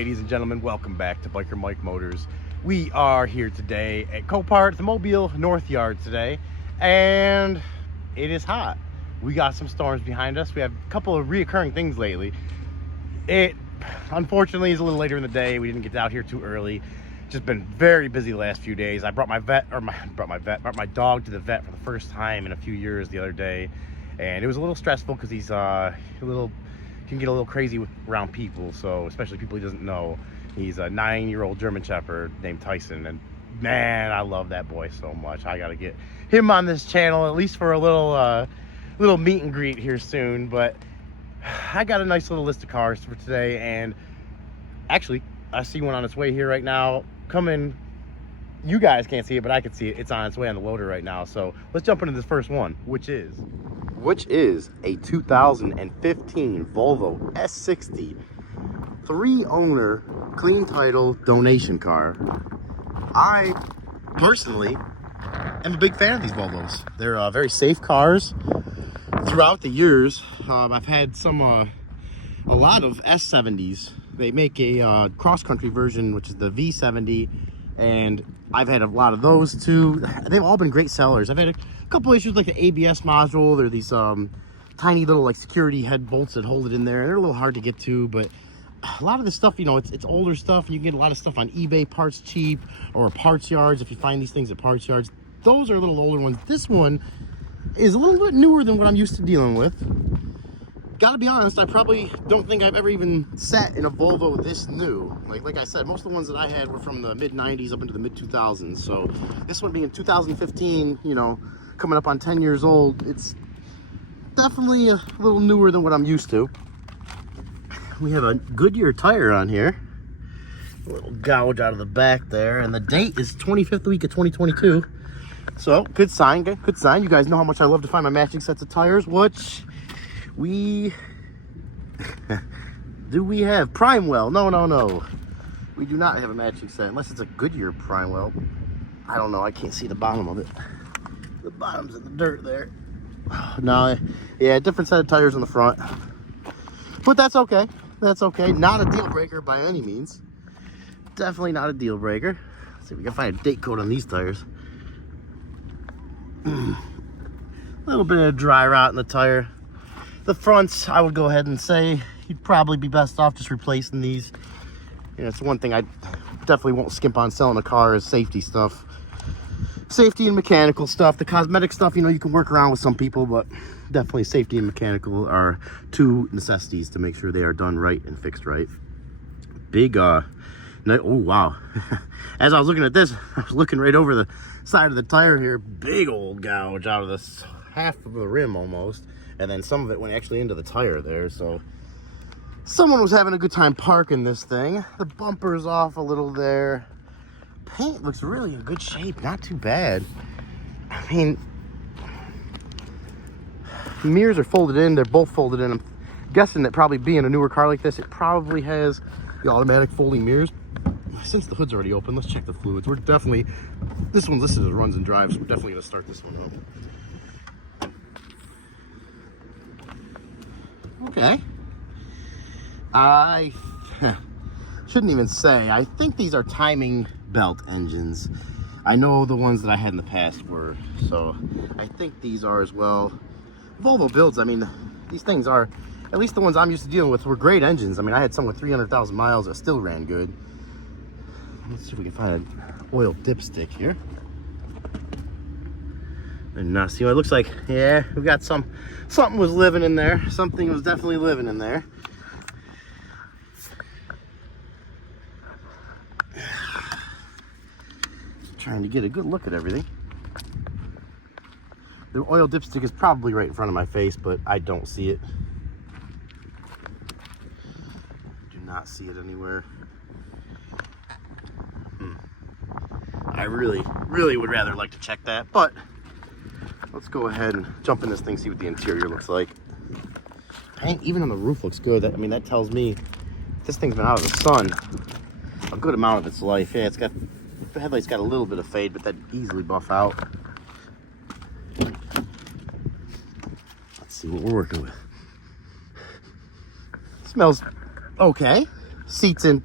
ladies and gentlemen, welcome back to Biker Mike Motors. We are here today at Copart, the Mobile North Yard today, and it is hot. We got some storms behind us. We have a couple of reoccurring things lately. It unfortunately is a little later in the day. We didn't get out here too early. Just been very busy the last few days. I brought my dog to the vet for the first time in a few years the other day, and it was a little stressful because he's can get a little crazy around people, so especially people he doesn't know. He's a 9-year-old German Shepherd named Tyson, and man, I love that boy so much. I gotta get him on this channel at least for a little meet and greet here soon. But I got a nice little list of cars for today, and actually I see one on its way here right now coming. You guys can't see it, but I can see it. It's on its way on the loader right now. So let's jump into this first one, which is a 2015 Volvo S60 3-owner clean title donation car. I personally am a big fan of these Volvos. They're very safe cars. Throughout the years, I've had a lot of S70s. They make a cross-country version, which is the V70, and I've had a lot of those too. They've all been great sellers. I've had a couple issues like the ABS module. They're these tiny little like security head bolts that hold it in there. They're a little hard to get to, but a lot of this stuff, you know, it's older stuff, and you can get a lot of stuff on eBay parts cheap, or parts yards if you find these things at parts yards. Those are a little older ones. This one is a little bit newer than what I'm used to dealing with. Gotta be honest, I probably don't think I've ever even sat in a Volvo this new. Like I said, most of the ones that I had were from the mid-90s up into the mid-2000s. So this one being 2015, you know, coming up on 10 years old, it's definitely a little newer than what I'm used to. We have a Goodyear tire on here. A little gouge out of the back there, and the date is 25th week of 2022. So, good sign, good sign. You guys know how much I love to find my matching sets of tires, which do we have Primewell? No. We do not have a matching set, unless it's a Goodyear Primewell. I don't know, I can't see the bottom of it. The bottom's in the dirt there. No, yeah, different set of tires on the front. But that's okay. That's okay. Not a deal breaker by any means. Definitely not a deal breaker. Let's see if we can find a date code on these tires. A little bit of dry rot in the tire. The fronts, I would go ahead and say you'd probably be best off just replacing these. You know, it's one thing I definitely won't skimp on selling a car is safety stuff. Safety and mechanical stuff. The cosmetic stuff, you know, you can work around with some people, but definitely safety and mechanical are two necessities to make sure they are done right and fixed right. Big, oh wow. As I was looking at this, I was looking right over the side of the tire here. Big old gouge out of this half of the rim almost. And then some of it went actually into the tire there. So someone was having a good time parking this thing. The bumper's off a little there. Paint looks really in good shape, not too bad. I mean, mirrors are folded in, they're both folded in. I'm guessing that probably being a newer car like this, it probably has the automatic folding mirrors. Since the hood's already open, let's check the fluids. We're definitely, this one's listed as runs and drives, so we're definitely gonna start this one up. Okay. I shouldn't even say, I think these are timing belt engines. I know the ones that I had in the past were, so I think these are as well. Volvo builds, I mean, these things are, at least the ones I'm used to dealing with, were great engines. I mean, I had some with 300,000 miles that still ran good. Let's see if we can find an oil dipstick here. And see what it looks like. Yeah, we got something was living in there. Something was definitely living in there. Trying to get a good look at everything. The oil dipstick is probably right in front of my face, but I don't see it. Do not see it anywhere. I really would rather like to check that, but let's go ahead and jump in this thing, see what the interior looks like. Paint, even on the roof, looks good. I mean, that tells me this thing's been out of the sun a good amount of its life. Yeah, the headlight's got a little bit of fade, but that easily buff out. Let's see what we're working with. Smells okay. Seats in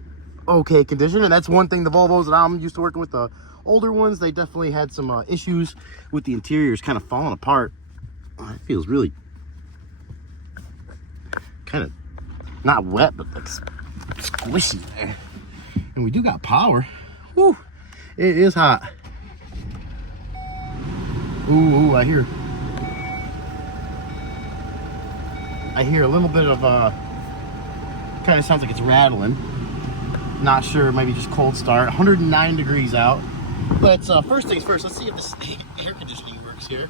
okay condition. And that's one thing, the Volvos that I'm used to working with, the older ones, they definitely had some issues with the interiors kind of falling apart. Oh, it feels really kind of not wet, but like squishy there. And we do got power. Woo, it is hot. Ooh, I hear a little bit of kind of sounds like it's rattling. Not sure, maybe just cold start. 109 degrees out. Let's first things first, let's see if this air conditioning works here.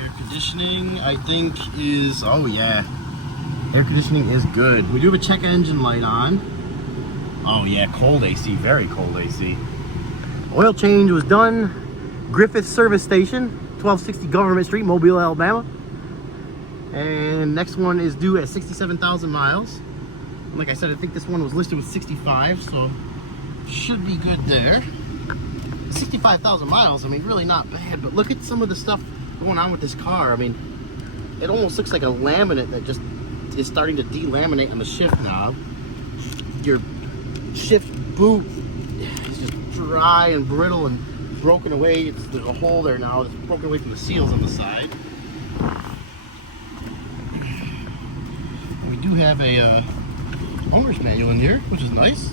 Air conditioning, I think is, oh yeah, air conditioning is good. We do have a check engine light on. Oh yeah, cold AC, very cold AC. Oil change was done. Griffith Service Station, 1260 Government Street, Mobile, Alabama. And next one is due at 67,000 miles. Like I said, I think this one was listed with 65, so should be good there. 65,000 miles, I mean, really not bad, but look at some of the stuff going on with this car. I mean, it almost looks like a laminate that just is starting to delaminate on the shift knob. Your shift boot is just dry and brittle and broken away. There's a hole there now. It's broken away from the seals on the side. We do have a owner's manual in here, which is nice.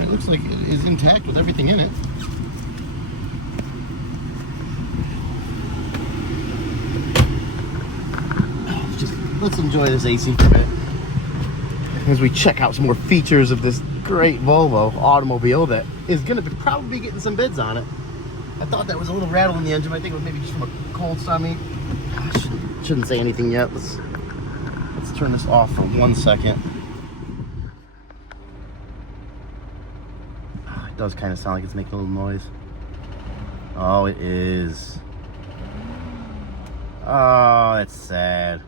It looks like it is intact with everything in it. Let's enjoy this AC for a bit as we check out some more features of this great Volvo automobile that is going to probably be getting some bids on it. I thought that was a little rattle in the engine. I think it was maybe just from a cold start. I shouldn't say anything yet. Let's turn this off for 1 second. Oh, it does kind of sound like it's making a little noise. Oh, it is. Oh, that's sad.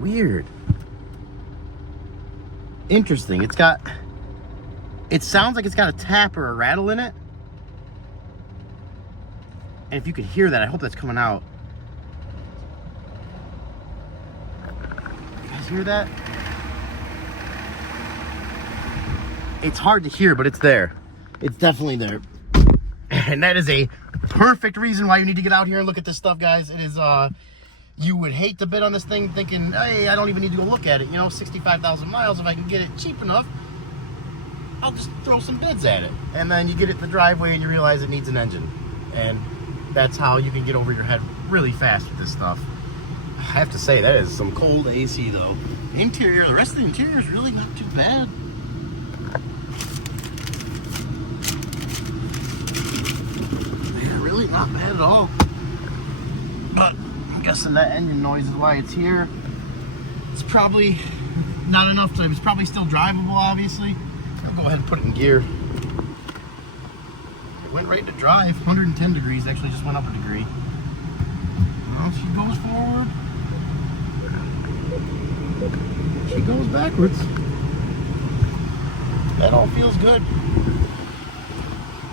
Weird. Interesting. It sounds like it's got a tap or a rattle in it. And if you can hear that, I hope that's coming out. You guys hear that? It's hard to hear, but it's there. It's definitely there. And that is a perfect reason why you need to get out here and look at this stuff, guys. It is, you would hate to bid on this thing thinking, hey, I don't even need to go look at it. You know, 65,000 miles, if I can get it cheap enough, I'll just throw some bids at it. And then you get it in the driveway and you realize it needs an engine. And that's how you can get over your head really fast with this stuff. I have to say, that is some cold AC though. Interior, the rest of the interior is really not too bad. Yeah, really not bad at all. But I'm guessing that engine noise is why it's here. It's probably not enough to, it's probably still drivable, obviously. I'll go ahead and put it in gear. It went right to drive, 110 degrees, actually just went up a degree. Well, she goes forward. She goes backwards. That all feels good.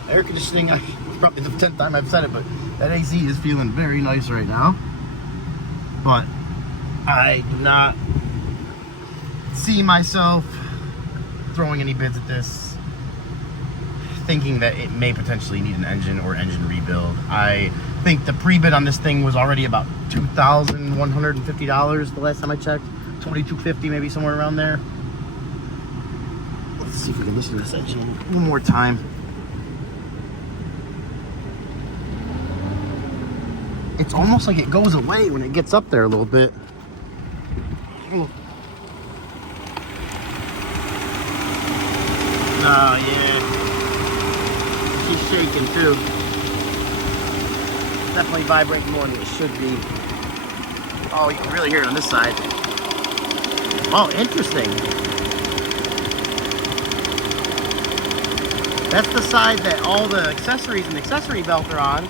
Air conditioning, it's probably the 10th time I've said it, but that AC is feeling very nice right now. But I do not see myself throwing any bids at this, thinking that it may potentially need an engine or engine rebuild. I think the pre-bid on this thing was already about $2,150 the last time I checked. $2,250, maybe somewhere around there. Let's see if we can listen to this engine one more time. It's almost like it goes away when it gets up there a little bit. Oh yeah, she's shaking too. Definitely vibrating more than it should be. Oh, you can really hear it on this side. Oh, interesting. That's the side that all the accessories and accessory belt are on.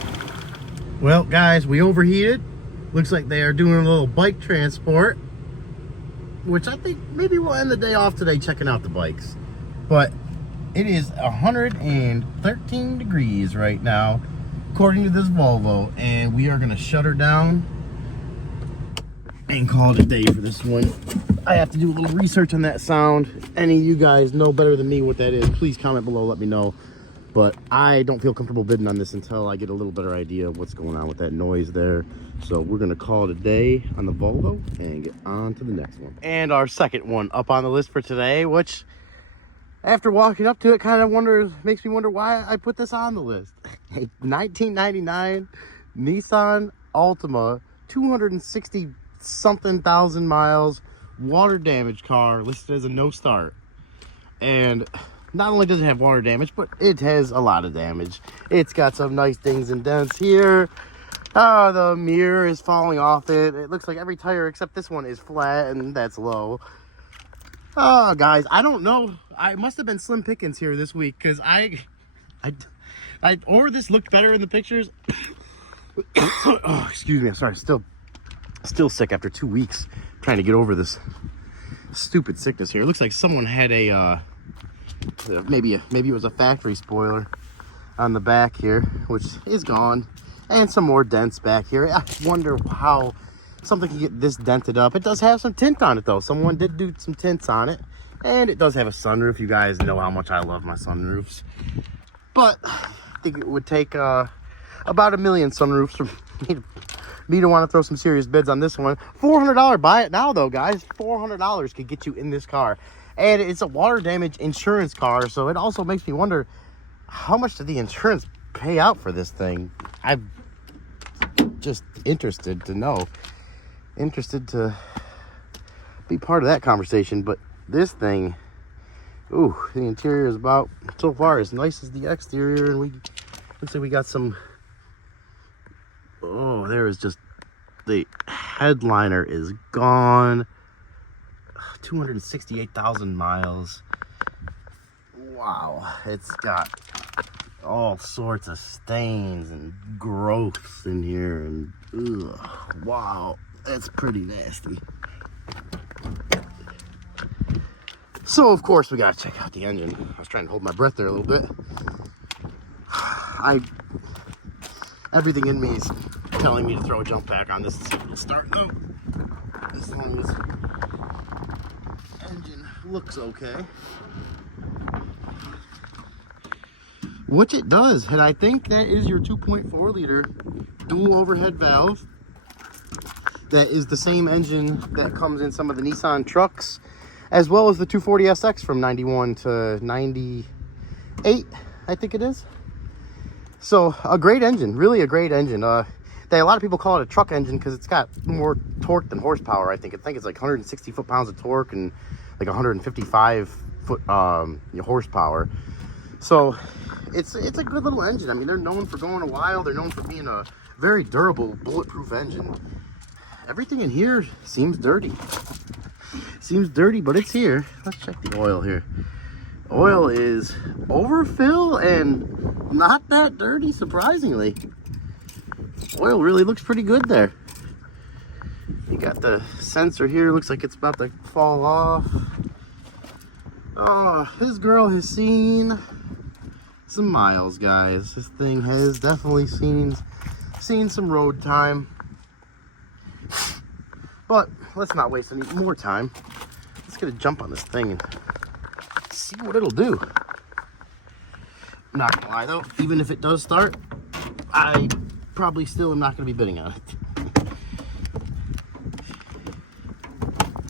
Well, guys, we overheated. Looks like they are doing a little bike transport, which I think maybe we'll end the day off today checking out the bikes. But it is 113 degrees right now. according to this Volvo, and we are gonna shut her down and call it a day for this one. I have to do a little research on that sound. Any of you guys know better than me what that is, please comment below, let me know. But I don't feel comfortable bidding on this until I get a little better idea of what's going on with that noise there. So we're gonna call it a day on the Volvo and get on to the next one. And our second one up on the list for today, which after walking up to it, kind of makes me wonder why I put this on the list. A 1999 Nissan Altima, 260 something thousand miles, water damage car, listed as a no start. And not only does it have water damage, but it has a lot of damage. It's got some nice dings and dents here. The mirror is falling off it. It looks like every tire except this one is flat, and that's low. Oh, guys, I don't know. I must have been slim pickings here this week, because or this looked better in the pictures. Oh, excuse me. I'm sorry. Still sick after 2 weeks trying to get over this stupid sickness here. It looks like someone had a maybe it was a factory spoiler on the back here, which is gone, and some more dents back here. I wonder how something can get this dented up. It does have some tint on it though. Someone did do some tints on it, and it does have a sunroof. You guys know how much I love my sunroofs, but I think it would take about 1 million sunroofs for me to want to throw some serious bids on this one. $400 buy it now though, guys. $400 could get you in this car, and it's a water damage insurance car, so it also makes me wonder, how much did the insurance pay out for this thing? I'm just interested to know, interested to be part of that conversation. But this thing, ooh, the interior is about, so far, as nice as the exterior, and looks like we got some, oh, there is just, the headliner is gone. 268,000 miles. Wow, it's got all sorts of stains and growths in here, and ugh, wow, that's pretty nasty. So of course we gotta check out the engine. I was trying to hold my breath there a little bit. Everything in me is telling me to throw a jump pack on this and see if it'll start. No, as long as engine looks okay, which it does, and I think that is your 2.4 liter dual overhead valve. That is the same engine that comes in some of the Nissan trucks, as well as the 240SX from 91 to 98, I think it is. So a great engine, really a great engine. A lot of people call it a truck engine because it's got more torque than horsepower. I think it's like 160 foot-pounds of torque and like 155 foot horsepower. So it's a good little engine. I mean, they're known for going a while. They're known for being a very durable, bulletproof engine. Everything in here seems dirty. Seems dirty, but it's here. Let's check the oil here. Oil is overfill and not that dirty, surprisingly. Oil really looks pretty good there. You got the sensor here, looks like it's about to fall off. Oh, this girl has seen some miles, guys. This thing has definitely seen some road time. But let's not waste any more time. Let's get a jump on this thing and see what it'll do. I'm not gonna lie though, even if it does start, I probably still am not gonna be bidding on it.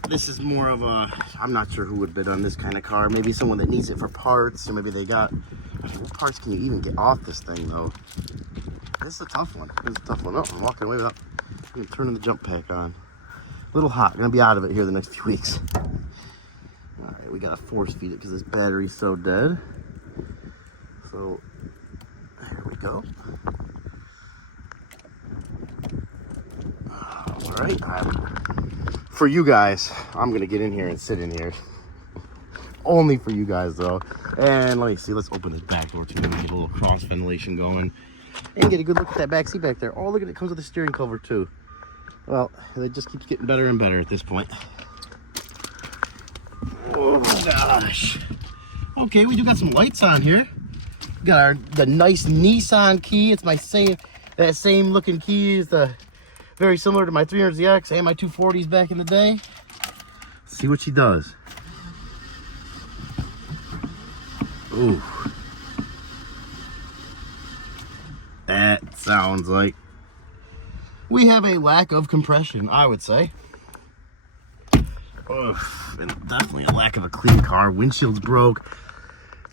This is more of a, I'm not sure who would bid on this kind of car. Maybe someone that needs it for parts, or maybe they got, what parts can you even get off this thing though? This is a tough one. This is a tough one. Oh, I'm walking away without even turning the jump pack on. A little hot. Gonna be out of it here the next few weeks. All right, we gotta force feed it because this battery's so dead. So there we go. All right, for you guys, I'm gonna get in here and sit in here. Only for you guys though. And let me see, let's open this back door too, maybe get a little cross ventilation going and get a good look at that back seat back there. Oh, look at it, comes with a steering cover too. Well, it just keeps getting better and better at this point. Oh gosh. Okay, we do got some lights on here. Got the nice Nissan key. It's that same looking key is very similar to my 300ZX and my 240s back in the day. Let's see what she does. Ooh. That sounds like we have a lack of compression, I would say. Ugh, and definitely a lack of a clean car. Windshield's broke.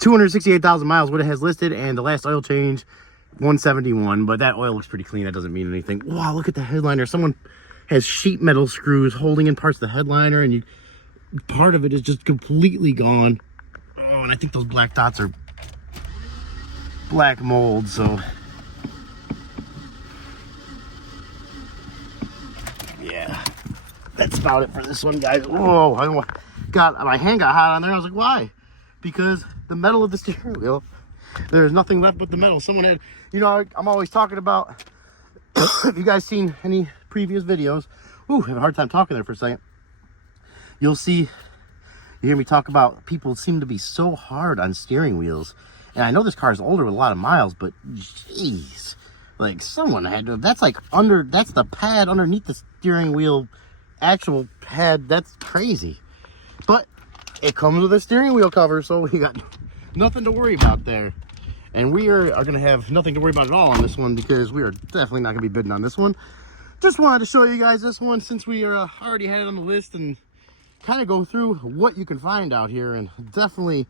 268,000 miles, what it has listed, and the last oil change, 171. But that oil looks pretty clean. That doesn't mean anything. Wow, look at the headliner. Someone has sheet metal screws holding in parts of the headliner, and part of it is just completely gone. Oh, and I think those black dots are black mold, so yeah, that's about it for this one, guys. Whoa, my hand got hot on there. I was like, why? Because the metal of the steering wheel, there's nothing left but the metal. Someone had, I'm always talking about, if you guys seen any previous videos, I have a hard time talking there for a second. You hear me talk about people seem to be so hard on steering wheels. And I know this car is older with a lot of miles, but jeez, like someone had to, that's the pad underneath the steering wheel, actual pad. That's crazy. But it comes with a steering wheel cover, so we got nothing to worry about there. And we are going to have nothing to worry about at all on this one, because we are definitely not going to be bidding on this one. Just wanted to show you guys this one since we are already had it on the list, and kind of go through what you can find out here, and definitely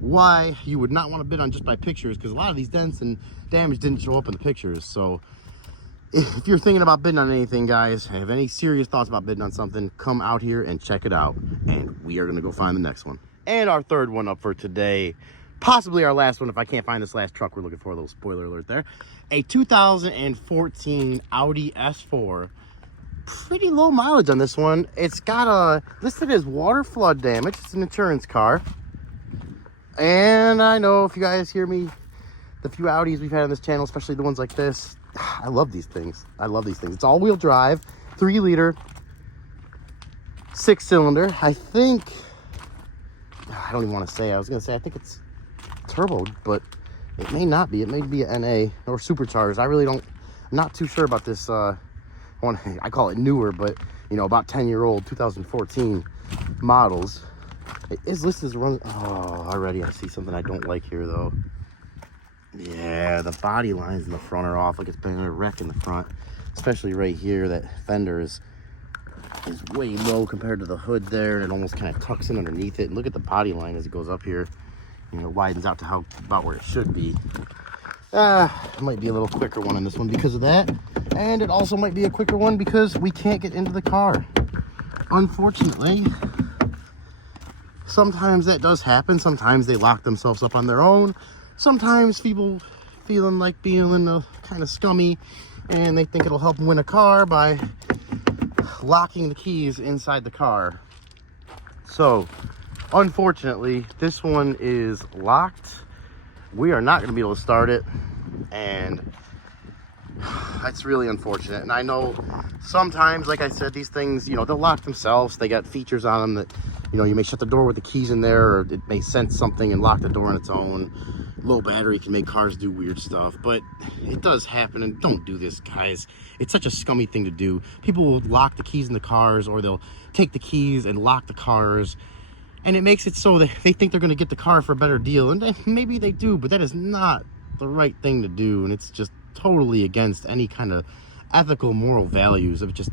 why you would not want to bid on just by pictures, because a lot of these dents and damage didn't show up in the pictures. So if you're thinking about bidding on anything, guys, have any serious thoughts about bidding on something, come out here and check it out, and we are going to go find the next one. And our third one up for today, possibly our last one if I can't find this last truck we're looking for. A little spoiler alert there. A 2014 Audi S4. Pretty low mileage on this one. It's got listed as water flood damage. It's an insurance car. And I know if you guys hear me, the few Audis we've had on this channel, especially the ones like this, I love these things. I love these things. It's all-wheel drive, 3-liter, 6-cylinder. I don't even want to say. I was going to say I think it's turboed, but it may not be. It may be an NA or supercharged. I'm not too sure about this one. I call it newer, but about 10-year-old 2014 models. It is listed as run. Oh, already I see something I don't like here though. Yeah, the body lines in the front are off. Like it's been a wreck in the front, especially right here. That fender is way low compared to the hood there, and it almost kind of tucks in underneath it. And look at the body line as it goes up here. It widens out to about where it should be. It might be a little quicker one on this one because of that, and it also might be a quicker one because we can't get into the car, unfortunately. Sometimes that does happen. Sometimes they lock themselves up on their own. Sometimes people feeling kind of scummy, and they think it'll help them win a car by locking the keys inside the car. So unfortunately, this one is locked. We are not going to be able to start it, and that's really unfortunate. And I know sometimes, like I said, these things, they'll lock themselves. They got features on them that, you may shut the door with the keys in there, or it may sense something and lock the door on its own. Low battery can make cars do weird stuff, but it does happen, and don't do this, guys. It's such a scummy thing to do. People will lock the keys in the cars, or they'll take the keys and lock the cars, and it makes it so that they think they're going to get the car for a better deal, and maybe they do, but that is not the right thing to do, and it's just totally against any kind of ethical, moral values of just,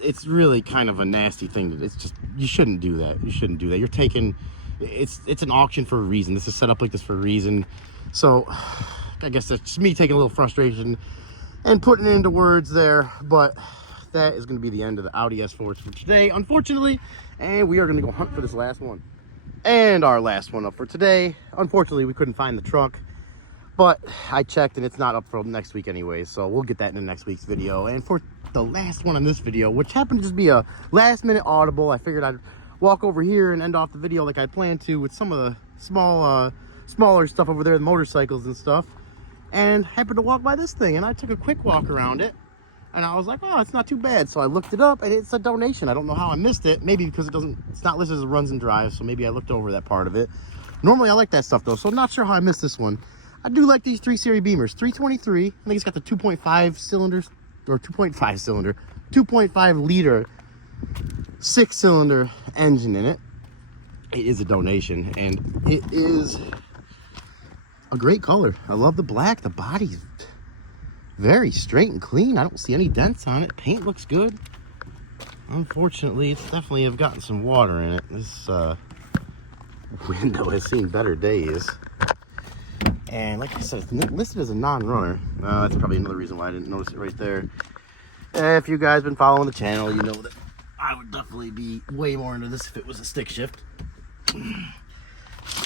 it's really kind of a nasty thing. It's just, you shouldn't do that. You shouldn't do that. You're taking, it's an auction for a reason. This is set up like this for a reason. So I guess that's me taking a little frustration and putting it into words there, but that is going to be the end of the Audi S4 for today, unfortunately, and we are going to go hunt for this last one. And our last one up for today, unfortunately we couldn't find the truck, but I checked and it's not up for next week anyway, so we'll get that in the next week's video. And for the last one on this video, which happened to just be a last minute audible, I figured I'd walk over here and end off the video like I planned to with some of the smaller stuff over there, the motorcycles and stuff, and happened to walk by this thing, and I took a quick walk around it, and I was like, oh, it's not too bad. So I looked it up, and it's a donation. I don't know how I missed it. Maybe because it's not listed as runs and drives, so maybe I looked over that part of it. Normally I like that stuff though, so I'm not sure how I missed this one. I do like these 3 Series Beamers. 323. I think it's got the 2.5 cylinders, or 2.5 cylinder, 2.5 liter 6-cylinder engine in it. It is a donation, and it is a great color. I love the black. The body's very straight and clean. I don't see any dents on it. Paint looks good. Unfortunately, it's definitely have gotten some water in it. This window has seen better days. And like I said, it's listed as a non-runner. That's probably another reason why I didn't notice it right there. If you guys been following the channel, you know that I would definitely be way more into this if it was a stick shift.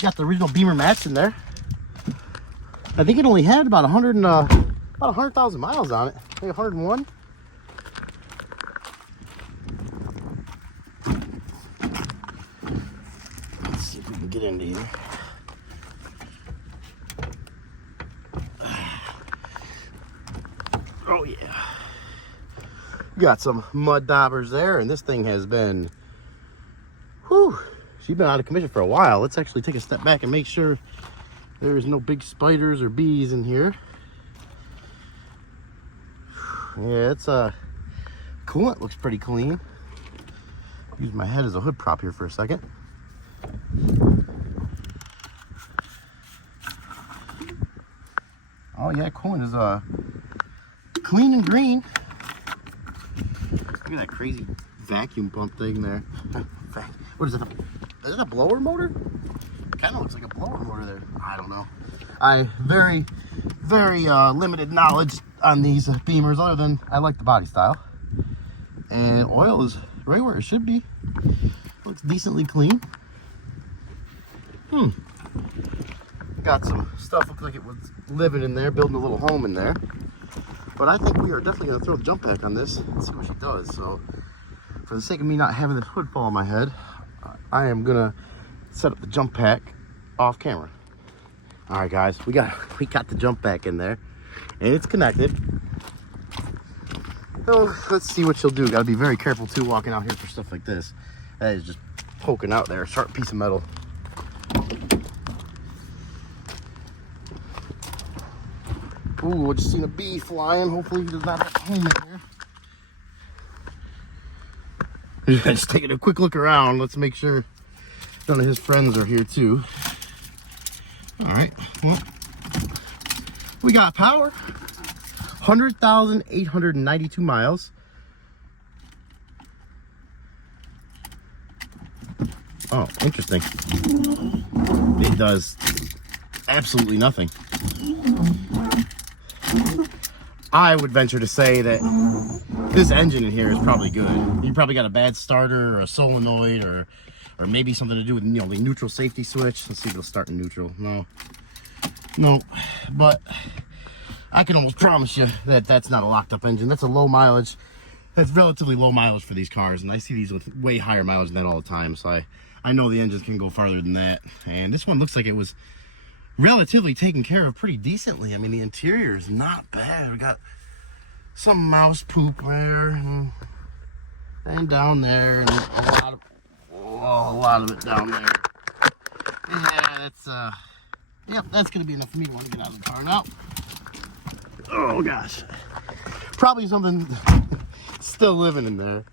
Got the original Beamer mats in there. I think it only had about 100,000 miles on it. I think 101. Let's see if we can get into here. Oh yeah. Got some mud daubers there, and this thing has been, whew, she's been out of commission for a while. Let's actually take a step back and make sure there's no big spiders or bees in here. Yeah, it's coolant looks pretty clean. Use my head as a hood prop here for a second. Oh yeah, coolant is clean and green. Look at that crazy vacuum pump thing there. What is it? Is it a blower motor? Kind of looks like a blower motor there. I don't know. I very limited knowledge on these Beamers, other than I like the body style. And oil is right where it should be. Looks decently clean. Got some stuff, looks like it was living in there, building a little home in there. But I think we are definitely going to throw the jump pack on this and see what she does. So, for the sake of me not having this hood fall on my head, I am going to set up the jump pack off camera. All right, guys, we got the jump pack in there, and it's connected. So let's see what she'll do. Got to be very careful too walking out here for stuff like this. That is just poking out there, sharp piece of metal. Ooh, I just seen a bee flying. Hopefully he does not have a home in here. Just taking a quick look around. Let's make sure none of his friends are here too. All right, well, we got power. 100,892 miles. Oh, interesting. It does absolutely nothing. I would venture to say that this engine in here is probably good. You probably got a bad starter or a solenoid or maybe something to do with, you know, the neutral safety switch. Let's see if it'll start in neutral. No, but I can almost promise you that that's not a locked up engine. That's a low mileage. That's relatively low mileage for these cars, and I see these with way higher mileage than that all the time. So I know the engines can go farther than that. And this one looks like it was relatively taken care of pretty decently. I mean, the interior is not bad. We got some mouse poop there and down there, and a lot of it down there. Yeah, that's yep, that's gonna be enough for me to want to get out of the car now. Oh gosh, probably something still living in there.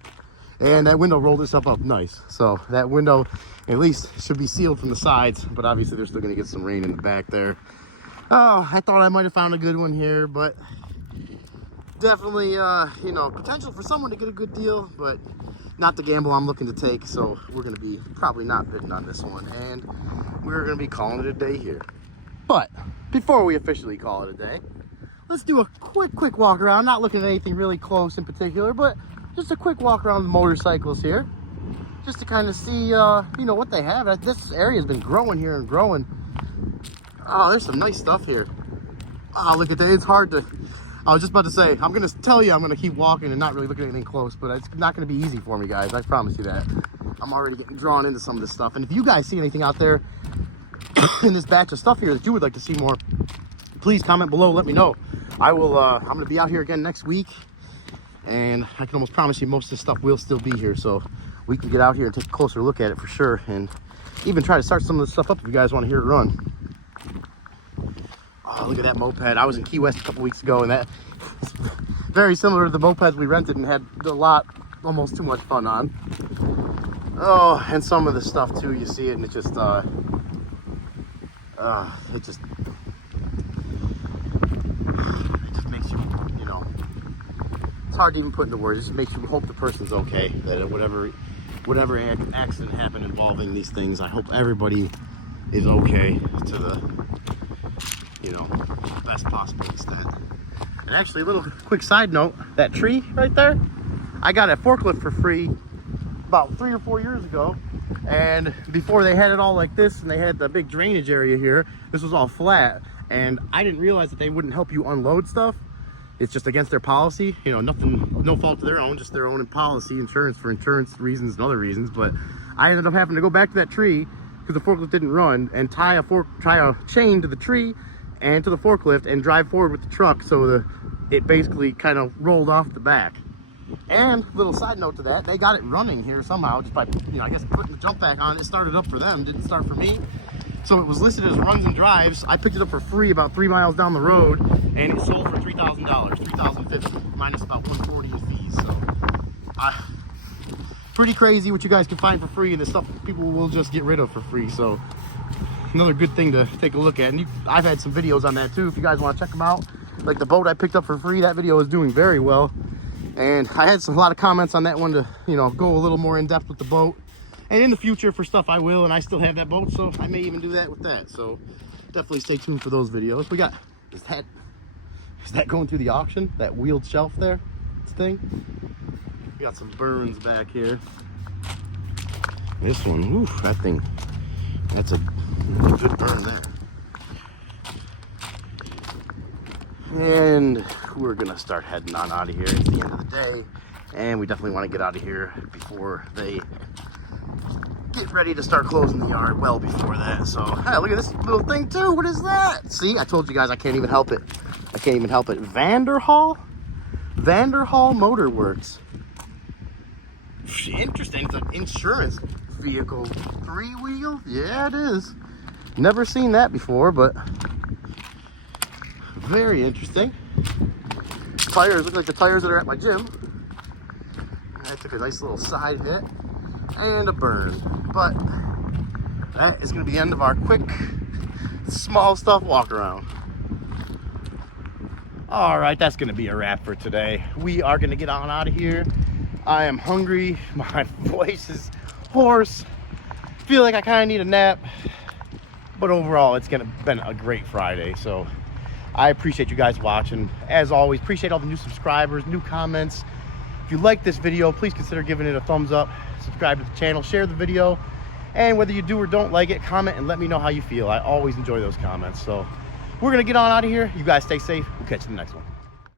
And that window rolled itself up nice. So that window at least should be sealed from the sides, but obviously they're still gonna get some rain in the back there. Oh, I thought I might have found a good one here, but definitely, you know, potential for someone to get a good deal, but not the gamble I'm looking to take. So we're gonna be probably not bidding on this one, and we're gonna be calling it a day here. But before we officially call it a day, let's do a quick walk around. Not looking at anything really close in particular, but just a quick walk around the motorcycles here, just to kind of see, you know, what they have. This area has been growing here and growing. Oh, there's some nice stuff here. Oh, look at that. It's hard to, I was just about to say, I'm going to tell you I'm going to keep walking and not really looking at anything close, but it's not going to be easy for me, guys. I promise you that. I'm already getting drawn into some of this stuff. And if you guys see anything out there in this batch of stuff here that you would like to see more, please comment below. Let me know. I will, I'm going to be out here again next week. And I can almost promise you most of this stuff will still be here. So we can get out here and take a closer look at it for sure. And even try to start some of this stuff up if you guys want to hear it run. Oh, Oh, look at that moped. I was in Key West a couple weeks ago, and that is very similar to the mopeds we rented and had a lot, almost too much fun on. Oh, and some of the stuff too, you see it, and it just makes you, you know, it's hard to even put into words. It just makes you hope the person's okay, that whatever accident happened involving these things, I hope everybody is okay to the, you know, best possible extent. And actually, a little quick side note, that tree right there, I got a forklift for free about 3 or 4 years ago. And before they had it all like this, and they had the big drainage area here, this was all flat. And I didn't realize that they wouldn't help you unload stuff. It's just against their policy, you know, nothing, no fault of their own, just their own policy, insurance for insurance reasons and other reasons. But I ended up having to go back to that tree because the forklift didn't run, and tie a chain to the tree and to the forklift and drive forward with the truck, so it basically kind of rolled off the back. And little side note to that, they got it running here somehow just by, you know, I guess putting the jump pack on. It started up for them, didn't start for me. So it was listed as runs and drives. I picked it up for free about 3 miles down the road, and it sold for $3,000, $3,050 minus about $140 in fees. So pretty crazy what you guys can find for free, and the stuff people will just get rid of for free. So another good thing to take a look at. And I've had some videos on that too, if you guys want to check them out. Like the boat I picked up for free, that video is doing very well. And I had a lot of comments on that one to, you know, go a little more in depth with the boat. And in the future for stuff I will, and I still have that boat, so I may even do that with that. So definitely stay tuned for those videos. We got, is that going through the auction? That wheeled shelf there, this thing? We got some burns back here. This one, oof, that thing, that's a good burn there. And we're gonna start heading on out of here. It's the end of the day, and we definitely want to get out of here before they get ready to start closing the yard, well before that. So hey, look at this little thing too. What is that? See, I told you guys I can't even help it. I can't even help it. Vanderhall Motor Works. Interesting. It's an insurance vehicle, 3-wheel. Yeah, it is. Never seen that before, but very interesting. Tires look like the tires that are at my gym. I took a nice little side hit and a burn, but that is going to be the end of our quick small stuff walk around. All right, that's going to be a wrap for today. We are going to get on out of here. I am hungry. My voice is hoarse. Feel like I kind of need a nap, but overall it's been a great Friday. So I appreciate you guys watching. As always, appreciate all the new subscribers, new comments. If you like this video, please consider giving it a thumbs up, subscribe to the channel, share the video, and whether you do or don't like it, comment and let me know how you feel. I always enjoy those comments. So we're gonna get on out of here. You guys stay safe. We'll catch you in the next one.